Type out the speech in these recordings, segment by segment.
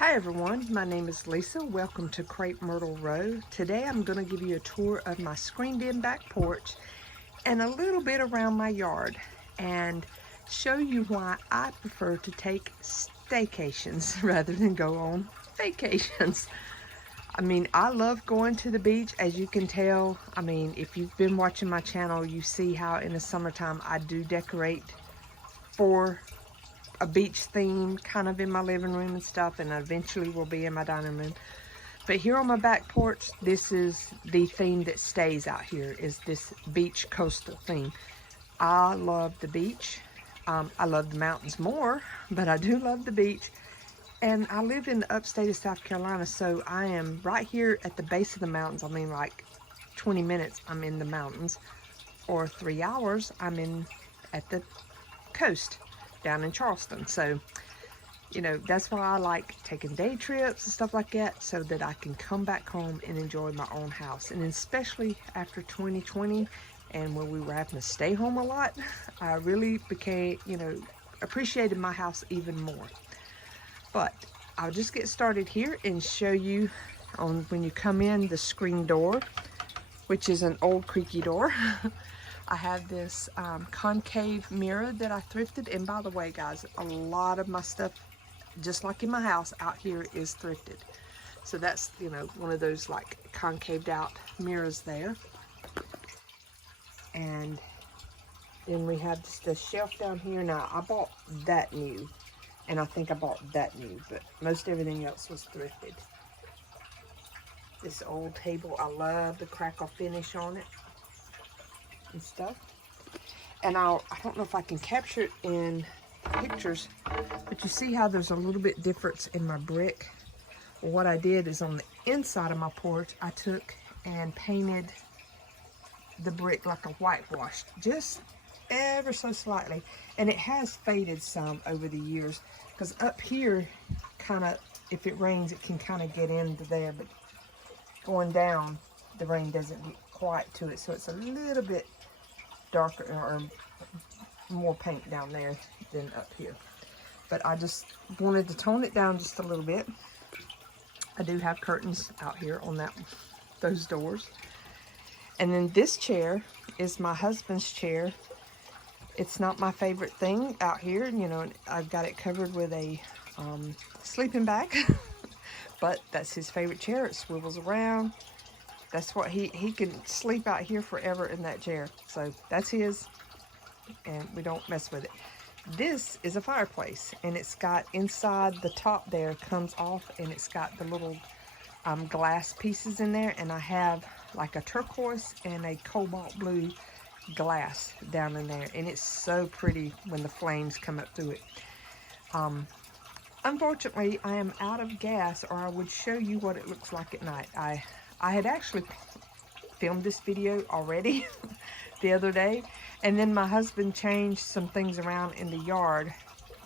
Hi everyone, my name is Lisa. Welcome to Crepe Myrtle Row. Today I'm going to give you a tour of my screened-in back porch and a little bit around my yard and show you why I prefer to take staycations rather than go on vacations. I love going to the beach, as you can tell. If you've been watching my channel, you see how in the summertime I do decorate for a beach theme kind of in my living room and stuff, and eventually will be in my dining room. But here on my back porch, this is the theme that stays out here, is this beach coastal theme. I love the beach. I love the mountains more, but I do love the beach. And I live in the upstate of South Carolina, so I am right here at the base of the mountains. Like 20 minutes I'm in the mountains, or 3 hours I'm at the coast down in Charleston. So, that's why I like taking day trips and stuff like that, so that I can come back home and enjoy my own house. And especially after 2020 and when we were having to stay home a lot, I really appreciated my house even more. But I'll just get started here and show you on when you come in the screen door, which is an old creaky door. I have this concave mirror that I thrifted. And by the way, guys, a lot of my stuff, just like in my house out here, is thrifted. So that's, one of those like concaved out mirrors there. And then we have just a shelf down here. Now, I bought that new, and I think I bought that new, but most everything else was thrifted. This old table, I love the crackle finish on it and stuff. And I don't know if I can capture it in pictures, but you see how there's a little bit difference in my brick. Well, what I did is on the inside of my porch, I took and painted the brick like a whitewashed, just ever so slightly. And it has faded some over the years, because up here, kind of, if it rains, it can kind of get into there, but going down, the rain doesn't get quite to it, so it's a little bit darker or more paint down there than up here. But I just wanted to tone it down just a little bit. I do have curtains out here on those doors. And then this chair is my husband's chair. It's not my favorite thing out here, I've got it covered with a sleeping bag. But that's his favorite chair. It swivels around. That's what he can sleep out here forever in that chair. So that's his, and we don't mess with it. This is a fireplace, and it's got inside the top there comes off, and it's got the little glass pieces in there, and I have like a turquoise and a cobalt blue glass down in there, and it's so pretty when the flames come up through it. Unfortunately, I am out of gas, or I would show you what it looks like at night. I had actually filmed this video already the other day, and then my husband changed some things around in the yard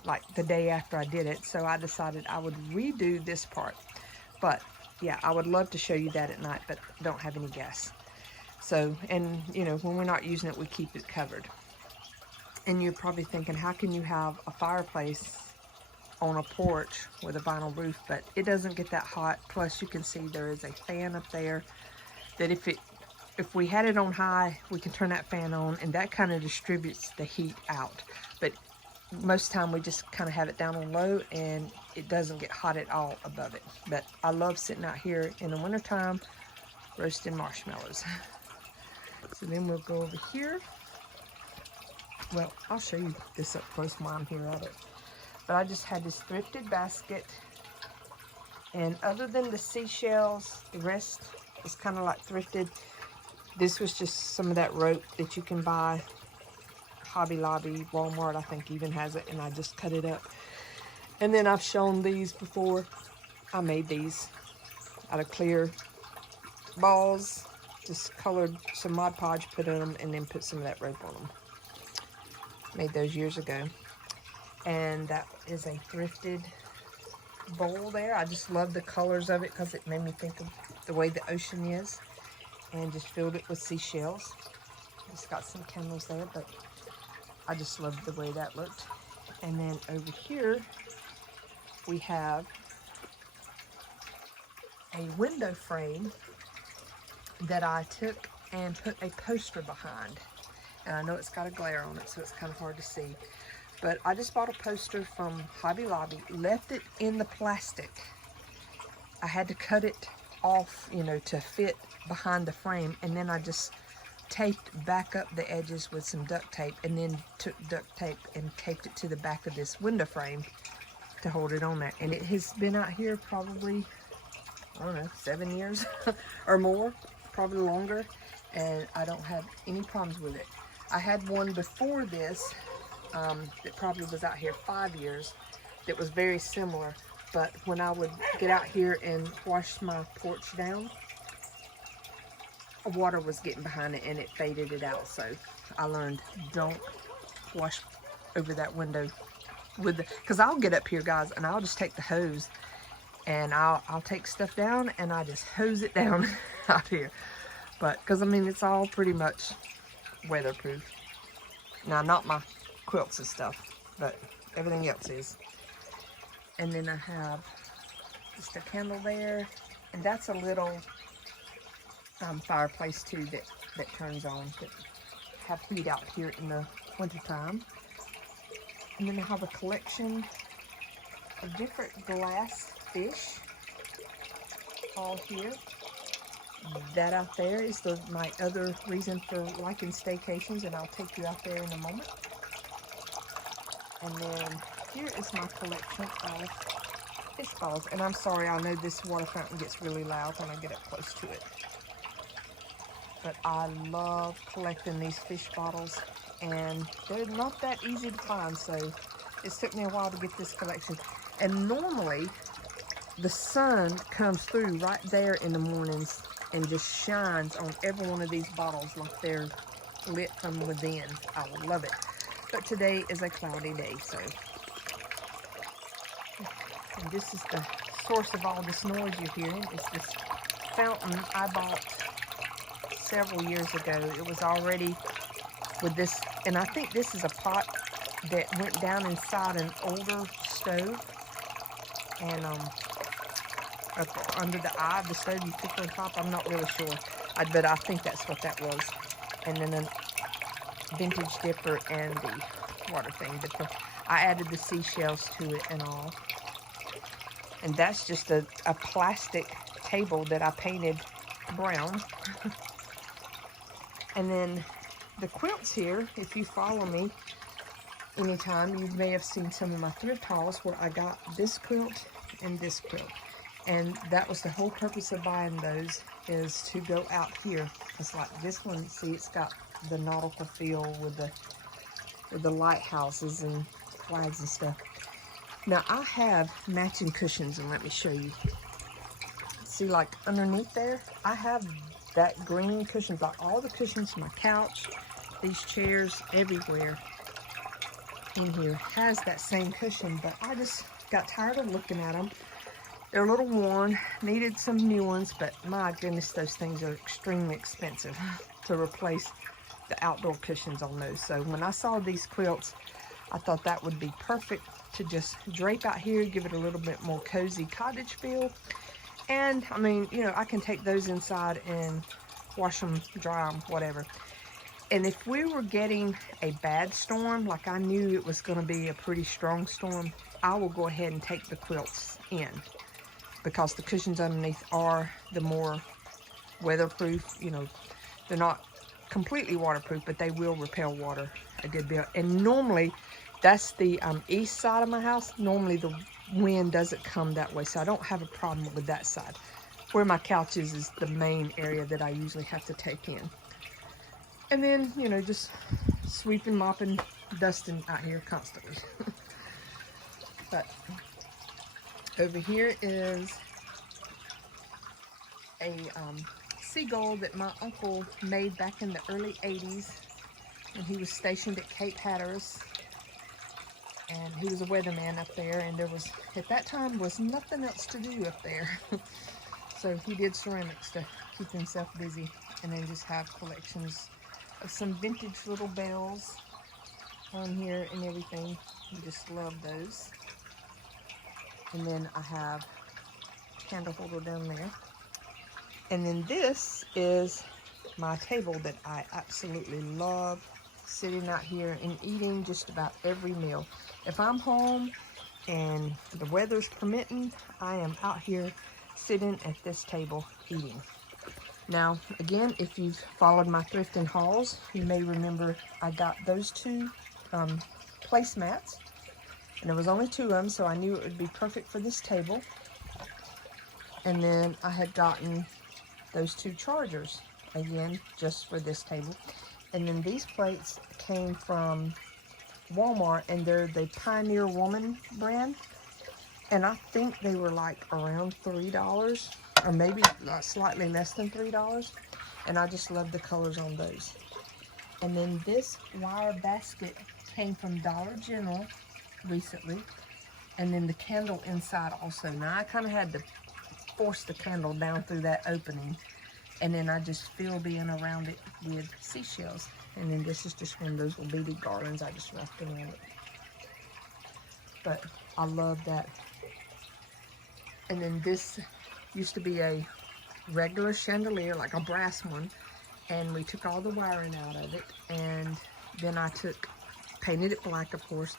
like the day after I did it, so I decided I would redo this part. But yeah, I would love to show you that at night, but don't have any gas. So, and when we're not using it, we keep it covered. And you're probably thinking, how can you have a fireplace on a porch with a vinyl roof? But it doesn't get that hot. Plus, you can see there is a fan up there that if we had it on high, we can turn that fan on, and that kind of distributes the heat out. But most time we just kind of have it down on low, and it doesn't get hot at all above it. But I love sitting out here in the wintertime roasting marshmallows. So then we'll go over here. Well, I'll show you this up close while I'm here at it. But I just had this thrifted basket, and other than the seashells, the rest is kind of like thrifted. This was just some of that rope that you can buy. Hobby Lobby, Walmart, I think even has it, and I just cut it up. And then I've shown these before. I made these out of clear balls, just colored some Mod Podge, put in them, and then put some of that rope on them. Made those years ago. And that is a thrifted bowl there. I just love the colors of it because it made me think of the way the ocean is. And just filled it with seashells. Just got some candles there, but I just loved the way that looked. And then over here we have a window frame that I took and put a poster behind. And I know it's got a glare on it, so it's kind of hard to see. But I just bought a poster from Hobby Lobby, left it in the plastic. I had to cut it off, you know, to fit behind the frame, and then I just taped back up the edges with some duct tape, and then took duct tape and taped it to the back of this window frame to hold it on there. And it has been out here probably, I don't know, 7 years or more, probably longer, and I don't have any problems with it. I had one before this that probably was out here 5 years that was very similar, but when I would get out here and wash my porch down, water was getting behind it and it faded it out. So I learned, don't wash over that window with the, because I'll get up here, guys, and I'll just take the hose and I'll take stuff down and I just hose it down out here. But because I mean, it's all pretty much weatherproof. Now, not my quilts and stuff, but everything else is. And then I have just a candle there, and that's a little fireplace too that turns on, that have heat out here in the winter time. And then I have a collection of different glass fish all here. That out there is my other reason for liking Staycations, and I'll take you out there in a moment. And then here is my collection of fish balls. And I'm sorry, I know this water fountain gets really loud when I get up close to it. But I love collecting these fish bottles, and they're not that easy to find, so it took me a while to get this collection. And normally, the sun comes through right there in the mornings and just shines on every one of these bottles like they're lit from within. I love it. But today is a cloudy day, so. And this is the source of all this noise you're hearing. It's this fountain I bought several years ago. It was already with this, and I think this is a pot that went down inside an older stove, and up under the eye of the stove you cook on top. I'm not really sure, but I think that's what that was. And then a vintage dipper and the water thing. I added the seashells to it and all. And that's just a plastic table that I painted brown. And then the quilts here, if you follow me anytime, you may have seen some of my thrift hauls where I got this quilt and this quilt. And that was the whole purpose of buying those, is to go out here. It's like this one, see, it's got the nautical feel with the lighthouses and flags and stuff. Now I have matching cushions, and let me show you. See, like underneath there, I have that green cushion, like all the cushions, my couch, these chairs, everywhere in here has that same cushion, but I just got tired of looking at them. They're a little worn, needed some new ones, but my goodness, those things are extremely expensive to replace the outdoor cushions on those. So when I saw these quilts, I thought that would be perfect to just drape out here, give it a little bit more cozy cottage feel. And I mean, you know, I can take those inside and wash them, dry them, whatever. And if we were getting a bad storm, like I knew it was going to be a pretty strong storm, I will go ahead and take the quilts in, because the cushions underneath are the more weatherproof. You know, they're not completely waterproof, but they will repel water a good bit. And normally, that's the east side of my house. Normally the wind doesn't come that way, so I don't have a problem with that side. Where my couch is the main area that I usually have to take in. And then, you know, just sweeping, mopping, dusting out here constantly. But over here is a seagull that my uncle made back in the early 80s. And he was stationed at Cape Hatteras. And he was a weatherman up there. And there was, at that time, was nothing else to do up there. So he did ceramics to keep himself busy. And then just have collections of some vintage little bells on here and everything. I just love those. And then I have candle holder down there. And then this is my table that I absolutely love, sitting out here and eating just about every meal. If I'm home and the weather's permitting, I am out here sitting at this table eating. Now, again, if you've followed my thrifting hauls, you may remember I got those two placemats, and there was only 2 of them, so I knew it would be perfect for this table. And then I had gotten those 2 chargers, again, just for this table. And then these plates came from Walmart, and they're the Pioneer Woman brand. And I think they were like around $3, or maybe slightly less than $3. And I just love the colors on those. And then this wire basket came from Dollar General recently. And then the candle inside also. Now I kind of had to force the candle down through that opening. And then I just filled in around it with seashells. And then this is just one of those little beaded garlands I just wrapped around it. But I love that. And then this used to be a regular chandelier, like a brass one. And we took all the wiring out of it. And then I painted it black, of course.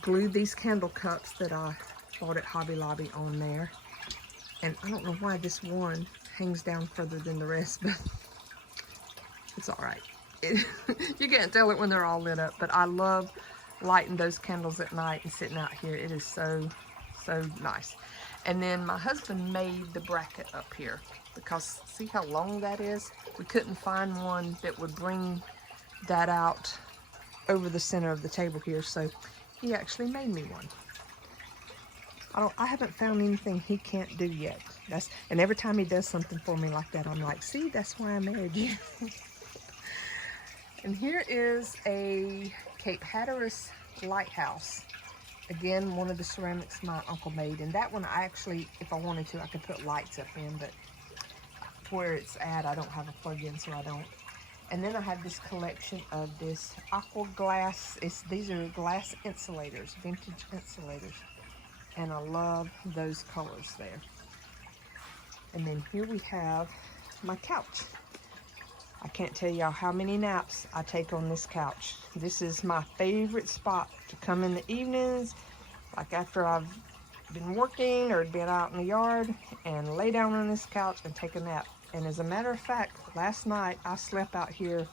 Glued these candle cups that I bought at Hobby Lobby on there. And I don't know why this one hangs down further than the rest, but it's all right. You can't tell it when they're all lit up, but I love lighting those candles at night and sitting out here. It is so, so nice. And then my husband made the bracket up here because see how long that is? We couldn't find one that would bring that out over the center of the table here, so he actually made me one. I haven't found anything he can't do yet. And every time he does something for me like that, I'm like, see, that's why I married you. And here is a Cape Hatteras Lighthouse. Again, one of the ceramics my uncle made. And that one, I actually, if I wanted to, I could put lights up in, but where it's at, I don't have a plug-in, so I don't. And then I have this collection of this aqua glass. These are glass insulators, vintage insulators. And I love those colors there. And then here we have my couch. I can't tell y'all how many naps I take on this couch. This is my favorite spot to come in the evenings, like after I've been working or been out in the yard, and lay down on this couch and take a nap. And as a matter of fact, last night I slept out here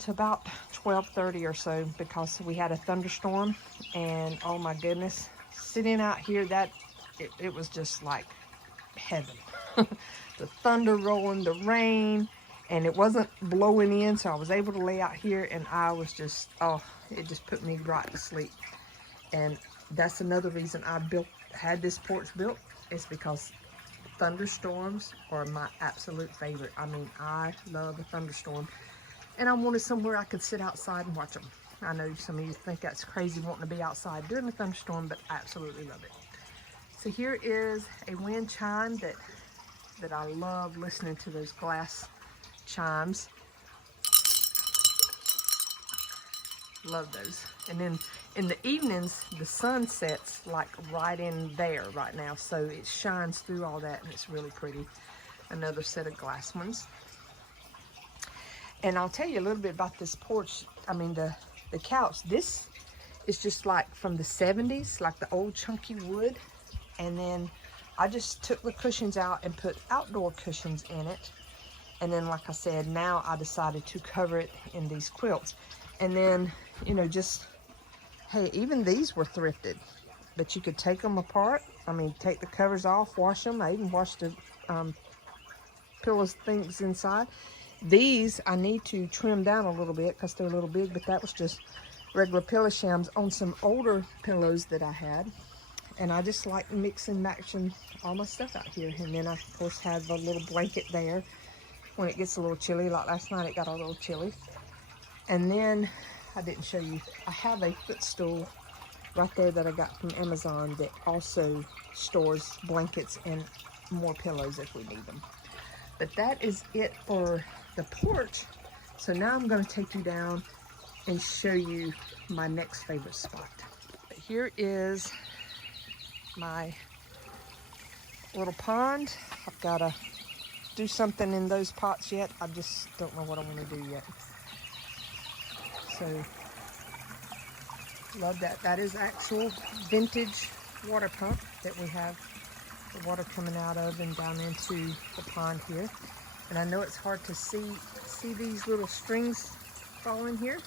to about 12:30 or so because we had a thunderstorm, and oh my goodness, sitting out here, it was just like heaven. The thunder rolling, the rain, and it wasn't blowing in, so I was able to lay out here, and I was just, oh, it just put me right to sleep. And that's another reason I had this porch built, is because thunderstorms are my absolute favorite. I mean, I love a thunderstorm, and I wanted somewhere I could sit outside and watch them. I know some of you think that's crazy wanting to be outside during a thunderstorm, but I absolutely love it. So here is a wind chime that I love listening to, those glass chimes. Love those. And then in the evenings, the sun sets like right in there right now, so it shines through all that, and it's really pretty. Another set of glass ones. And I'll tell you a little bit about this porch. I mean, the couch. This is just like from the 70s, like the old chunky wood. And then I just took the cushions out and put outdoor cushions in it. And then, like I said, now I decided to cover it in these quilts. And then, you know, just, hey, even these were thrifted, but you could take them apart. I mean, take the covers off, wash them. I even washed the pillows, things inside. These I need to trim down a little bit because they're a little big, but that was just regular pillow shams on some older pillows that I had. And I just like mixing, matching all my stuff out here. And then I, of course, have a little blanket there when it gets a little chilly. Like last night, it got a little chilly. And then, I didn't show you, I have a footstool right there that I got from Amazon that also stores blankets and more pillows if we need them. But that is it for the porch. So now I'm going to take you down and show you my next favorite spot. But here is my little pond. I've got to do something in those pots yet. I just don't know what I want to do yet. So, love that. That is actual vintage water pump that we have the water coming out of and down into the pond here. And I know it's hard to see these little strings fall in here.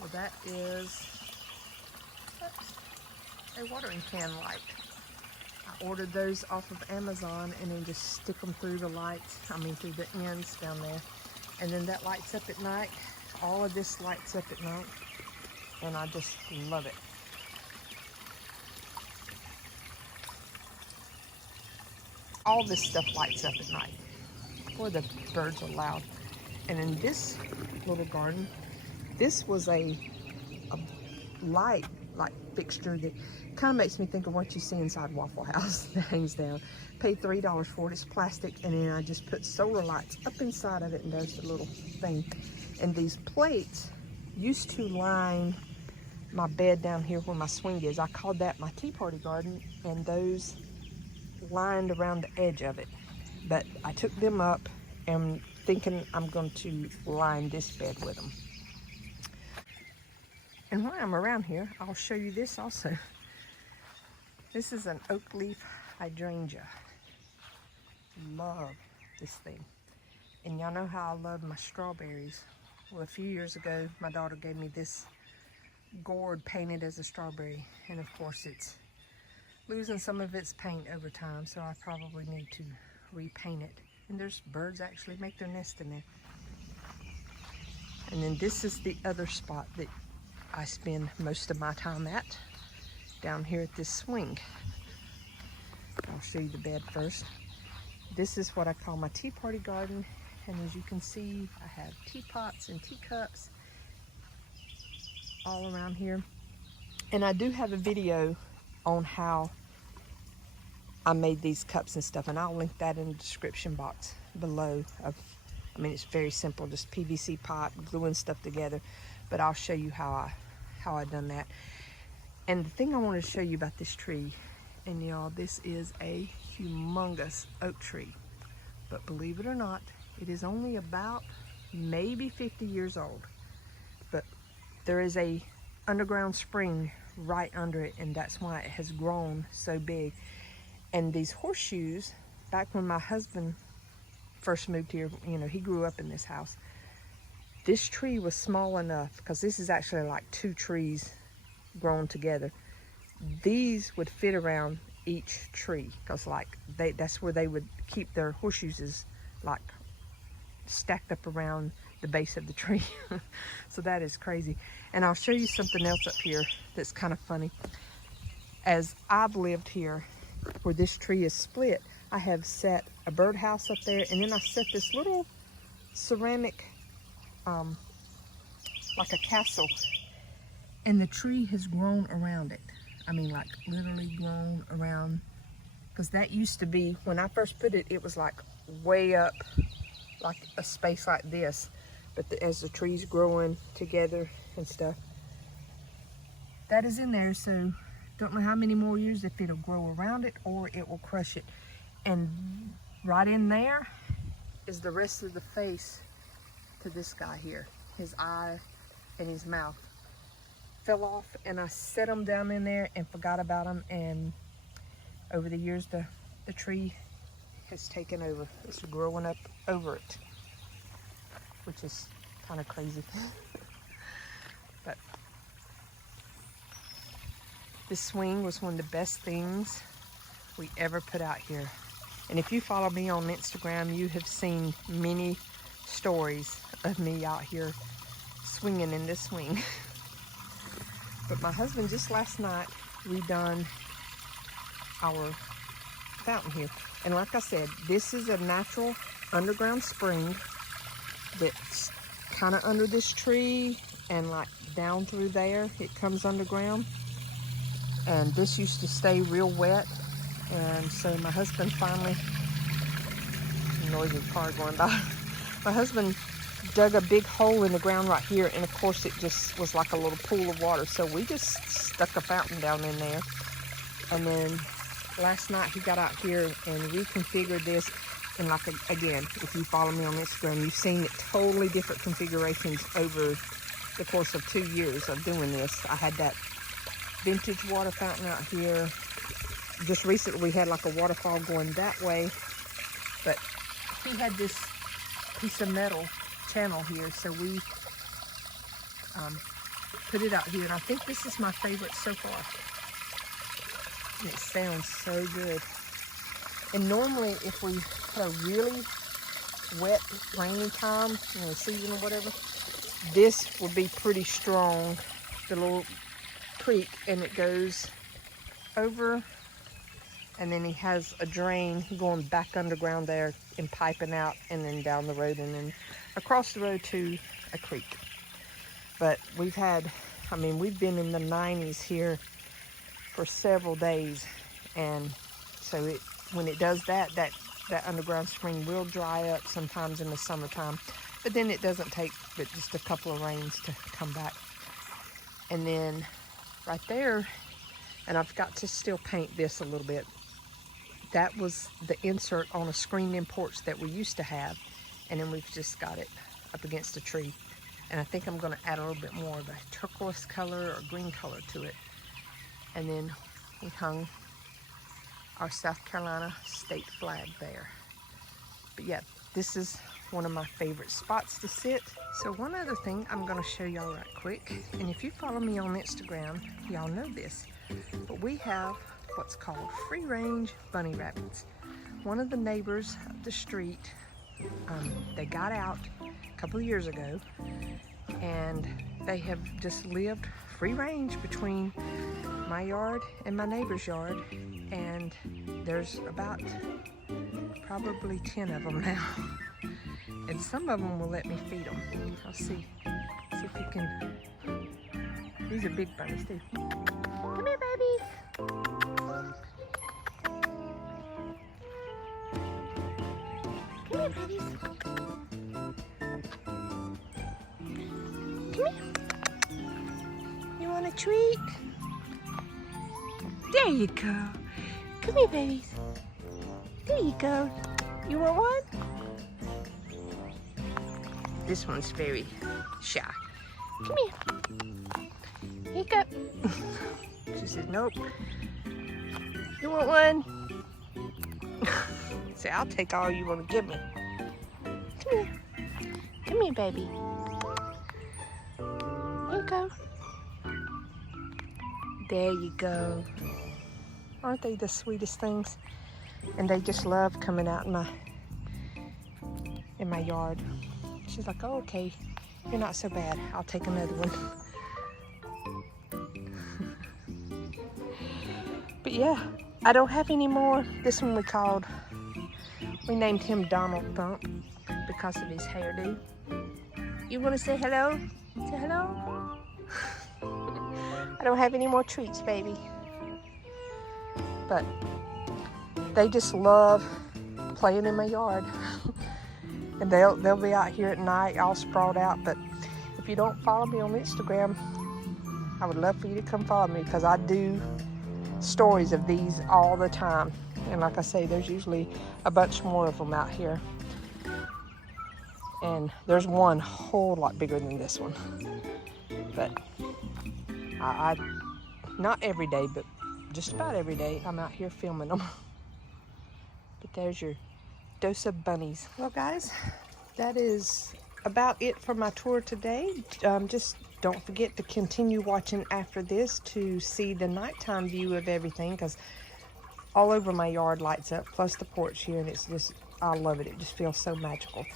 Well, that is a watering can light. I ordered those off of Amazon and then just stick them through the lights, through the ends down there. And then that lights up at night. All of this lights up at night. And I just love it. All this stuff lights up at night. Boy, the birds are loud. And in this little garden, this was a light fixture that kind of makes me think of what you see inside Waffle House that hangs down. Paid $3 for it. It's plastic, and then I just put solar lights up inside of it and does the little thing. And these plates used to line my bed down here where my swing is. I called that my tea party garden, and those lined around the edge of it. But I took them up and thinking I'm going to line this bed with them. And while I'm around here, I'll show you this also. This is an oak leaf hydrangea. Love this thing. And y'all know how I love my strawberries. Well, a few years ago, my daughter gave me this gourd painted as a strawberry. And of course, it's losing some of its paint over time, so I probably need to repaint it. And there's birds actually make their nest in there. And then this is the other spot that I spend most of my time at, down here at this swing. I'll show you the bed first. This is what I call my tea party garden, and as you can see, I have teapots and teacups all around here. And I do have a video on how I made these cups and stuff, and I'll link that in the description box below. It's very simple, just PVC pot, gluing stuff together, but I'll show you how I done that. And the thing I want to show you about this tree, and y'all, this is a humongous oak tree, but believe it or not, it is only about maybe 50 years old. But there is a underground spring right under it, and that's why it has grown so big. And these horseshoes, back when my husband first moved here, he grew up in this house. This tree was small enough, because this is actually like two trees grown together. These would fit around each tree, because that's where they would keep their horseshoes, is like stacked up around the base of the tree. So that is crazy. And I'll show you something else up here that's kind of funny. As I've lived here, where this tree is split, I have set a birdhouse up there, and then I set this little ceramic, like a castle, and the tree has grown around it. Literally grown around, because that used to be, when I first put it, it was like way up, like a space like this. But as the tree's growing together and stuff, that is in there. So don't know how many more years, if it'll grow around it or it will crush it. And right in there is the rest of the face to this guy here. His eye and his mouth fell off, and I set them down in there and forgot about them. And over the years, the tree has taken over. It's growing up over it, which is kind of crazy. But this swing was one of the best things we ever put out here. And if you follow me on Instagram, you have seen many stories of me out here swinging in this swing. But my husband just last night redone our fountain here. And like I said, this is a natural underground spring that's kind of under this tree, and like down through there, it comes underground. And this used to stay real wet. And so my husband finally, noisy car going by. My husband dug a big hole in the ground right here, and of course it just was like a little pool of water. So we just stuck a fountain down in there, and then last night he got out here and reconfigured this. And like, again, if you follow me on Instagram, you've seen it totally different configurations over the course of 2 years of doing this. I had that vintage water fountain out here. Just recently we had like a waterfall going that way, but he had this piece of metal channel here, so we put it out here, and I think this is my favorite so far. And it sounds so good. And normally if we had a really wet, rainy time, you know, season or whatever, this would be pretty strong, the little creek, and it goes over, and then he has a drain going back underground there and piping out, and then down the road, and then across the road to a creek. But we've had, I mean, we've been in the 90s here for several days, and so when it does that underground spring will dry up sometimes in the summertime, but then it doesn't take but just a couple of rains to come back. And then right there, and I've got to still paint this a little bit, that was the insert on a screened-in porch that we used to have, and then we've just got it up against a tree. And I think I'm going to add a little bit more of a turquoise color or green color to it. And then we hung our South Carolina state flag there. But yeah, this is one of my favorite spots to sit. So one other thing I'm going to show y'all right quick, and if you follow me on Instagram, y'all know this, but we have what's called free-range bunny rabbits. One of the neighbors up the street, they got out a couple of years ago, and they have just lived free range between my yard and my neighbor's yard, and there's about probably 10 of them now, and some of them will let me feed them. I'll see if you can. These are big bunnies too. Come here, babies. Come here, babies. Come here. You want a treat? There you go. Come here, babies. There you go. You want one? This one's very shy. Come here. Here you go. She says, nope. You want one? Say, I'll take all you want to give me. Come here. Come here, baby. Here you go. There you go. Aren't they the sweetest things? And they just love coming out in my yard. She's like, oh, okay, you're not so bad. I'll take another one. But yeah, I don't have any more. This one we named him Donald Thump because of his hairdo. You want to say hello? Say hello? I don't have any more treats, baby. But they just love playing in my yard. And they'll be out here at night all sprawled out. But if you don't follow me on Instagram, I would love for you to come follow me, because I do stories of these all the time. And like I say, there's usually a bunch more of them out here. And there's one whole lot bigger than this one. But I not every day, but just about every day, I'm out here filming them. But there's your dose of bunnies. Well, guys, that is about it for my tour today. Just don't forget to continue watching after this to see the nighttime view of everything, because all over my yard lights up, plus the porch here, and it's just, I love it. It just feels so magical.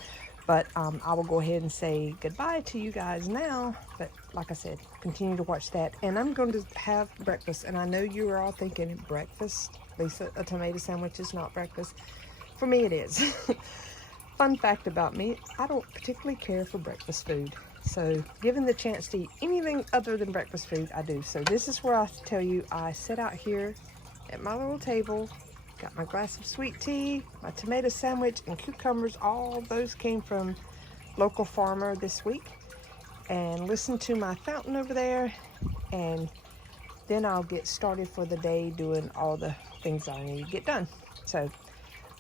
But I will go ahead and say goodbye to you guys now. But like I said, continue to watch that. And I'm going to have breakfast. And I know you are all thinking, breakfast? Lisa, a tomato sandwich is not breakfast. For me, it is. Fun fact about me, I don't particularly care for breakfast food. So given the chance to eat anything other than breakfast food, I do. So this is where I tell you, I sit out here at my little table, got my glass of sweet tea, my tomato sandwich, and cucumbers. All those came from local farmer this week. And listen to my fountain over there and then I'll get started for the day doing all the things I need to get done. So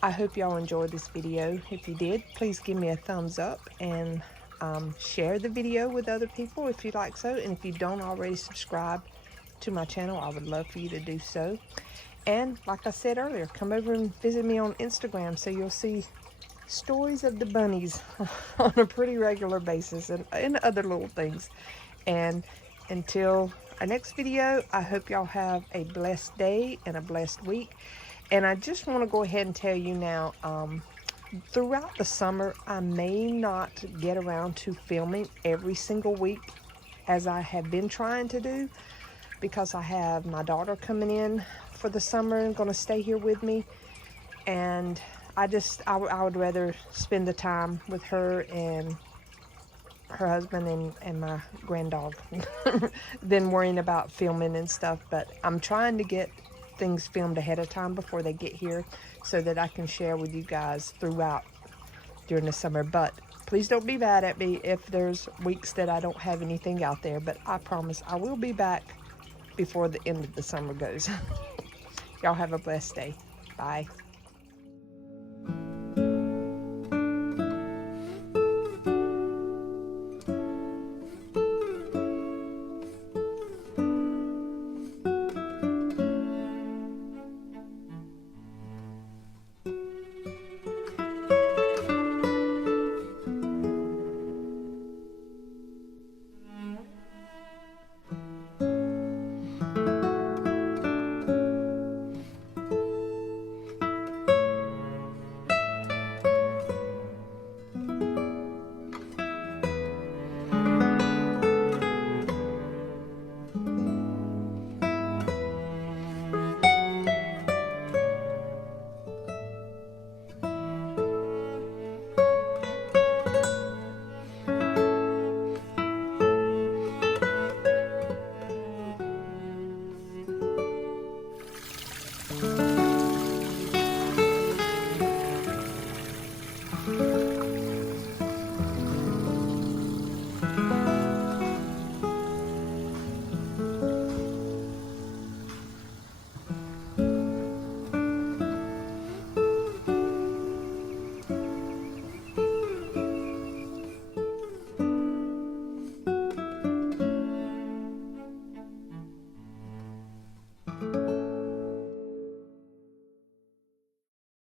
I hope y'all enjoyed this video. If you did, please give me a thumbs up and share the video with other people if you'd like so. And if you don't already subscribe to my channel, I would love for you to do so. And like I said earlier, come over and visit me on Instagram so you'll see stories of the bunnies on a pretty regular basis and other little things. And until our next video, I hope y'all have a blessed day and a blessed week. And I just want to go ahead and tell you now, throughout the summer, I may not get around to filming every single week as I have been trying to do, because I have my daughter coming in for the summer and going to stay here with me. And I would rather spend the time with her and her husband and my granddog than worrying about filming and stuff. But I'm trying to get things filmed ahead of time before they get here so that I can share with you guys throughout during the summer. But please don't be mad at me if there's weeks that I don't have anything out there. But I promise I will be back before the end of the summer goes. Y'all have a blessed day. Bye.